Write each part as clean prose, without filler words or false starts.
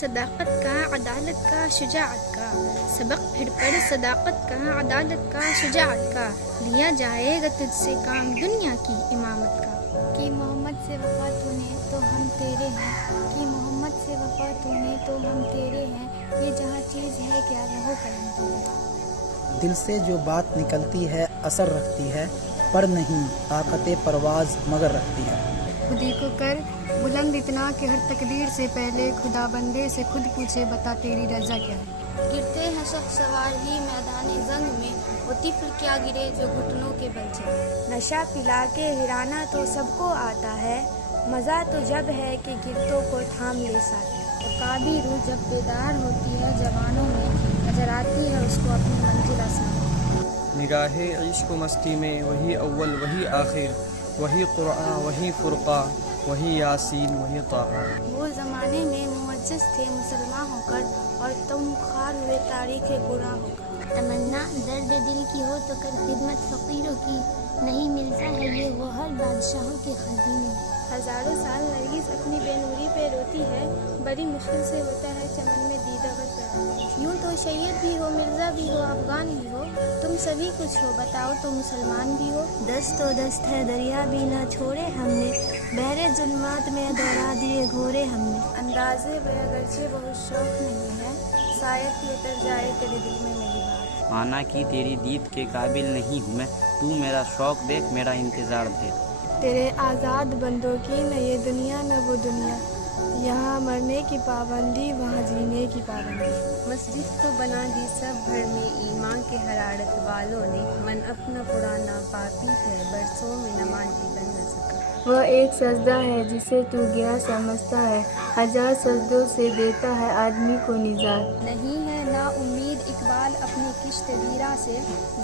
صداقت کا، عدالت کا، شجاعت کا، سبق پھر پڑھ صداقت کا، عدالت کا، شجاعت کا، لیا جائے گا تجھ سے کام دنیا کی امامت کا۔ کہ محمد سے وفا تو نے تو ہم تیرے ہیں، کہ محمد سے وفا تو نے تو ہم تیرے ہیں، یہ جہاں چیز ہے کیا لہو قلم تیرے۔ دل سے جو بات نکلتی ہے اثر رکھتی ہے، پر نہیں طاقت پرواز مگر رکھتی ہے۔ خودی کو کر بلند اتنا کہ ہر تقدیر سے پہلے خدا بندے سے خود پوچھے بتا تیری رضا کیا ہے۔ گرتے ہیں شخص سوار ہی میدان زنگ میں، وہ طفل کیا گرے جو گھٹنوں کے بل چلے۔ نشہ پلا کے ہرانا تو سب کو آتا ہے، مزہ تو جب ہے کہ گرتوں کو تھام لے ساتھ۔ عقابی روح جب بیدار ہوتی ہے جوانوں میں، نظر آتی ہے اس کو اپنی منزل آسمان۔ نگاہ عشق و مستی میں وہی اول وہی آخر، وہی قرآن وہی فرقان، وہی یاسین وہی طٰہٰ۔ وہ زمانے میں معجز تھے مسلمان ہو کر، اور تم خوار ہوئے تاریخ گناہ ہو کر۔ تمنا درد دل کی ہو تو کر خدمت فقیروں کی، نہیں ملتا ہے یہ وہ ہر بادشاہوں کے خزینے میں۔ ہزاروں سال نرگس اپنی بے نوری پہ روتی ہے، بڑی مشکل سے ہوتا ہے چمن میں دیدہ گر۔ یوں تو سید بھی ہو، مرزا بھی ہو، افغان بھی ہو، تم سبھی کچھ ہو، بتاؤ تو مسلمان بھی ہو۔ دست و دست ہے دریا بھی نہ چھوڑے ہم نے، بحر ظلمات میں دوڑا دیے گھوڑے ہم نے۔ اندازے بے اگرچہ بہت شوق نہیں ہے، شاید کہ اتر جائے تیرے دل میں میری بات۔ مانا کہ تیری دید کے قابل نہیں ہوں میں، تو میرا شوق دیکھ میرا انتظار دیکھ۔ تیرے آزاد بندوں کی نہ یہ دنیا نہ وہ دنیا، یہاں مرنے کی پابندی وہاں جینے کی پابندی۔ مسجد تو بنا دی سب گھر میں ایمان کے حرارت والوں نے، من اپنا پرانا پاپی ہے، برسوں میں نمازی بن نہ سکا۔ وہ ایک سجدہ ہے جسے تو گیا سمجھتا ہے، ہزار سجدوں سے دیتا ہے آدمی کو نجات۔ نہیں ہے نا امید اقبال اپنی کشت ویرا سے،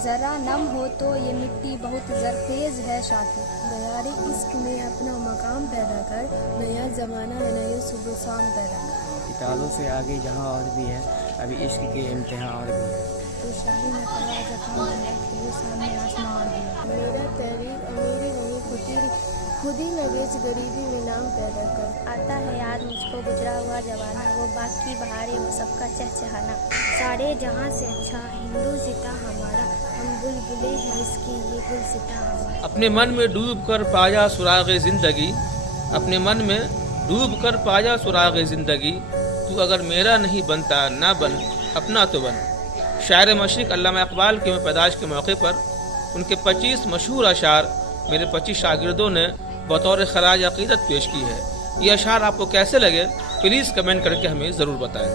ذرا نم ہو تو یہ مٹی بہت زرخیز ہے شاخ۔ بیار عشق میں اپنا مقام پیدا کر، نیا زمانہ ہے نئے صبح شام پیدا کر۔ کتابوں سے آگے جہاں اور بھی ہے، ابھی عشق کے امتحان اور بھی ہے۔ تو شاہی میں پڑا زخم ہے، تیرے سامنے آسمان اور بھی ہے۔ میرا تحریک امیری نہیں، خود ہی نگیج غریبی میں نام پیدا کر۔ آتا ہے یاد مجھ کو گزرا ہوا زمانہ، وہ باغ کی بہاریں وہ سب کا چہچہانا، سارے جہاں سے اچھا ہندوستاں ہمارا، ہم بلبلے ہیں اس کی یہ گلستاں ہمارا۔ اپنے من میں ڈوب کر پایا سراغ زندگی، اپنے من میں ڈوب کر پایا سراغ زندگی، تو اگر میرا نہیں بنتا نہ بن اپنا تو بن۔ شاعر مشرق علامہ اقبال کے پیدائش کے موقع پر ان کے 25 مشہور اشعار میرے 25 شاگردوں نے بطور خراج عقیدت پیش کی ہے۔ یہ اشعار آپ کو کیسے لگے پلیز کمنٹ کر کے ہمیں ضرور بتائیں۔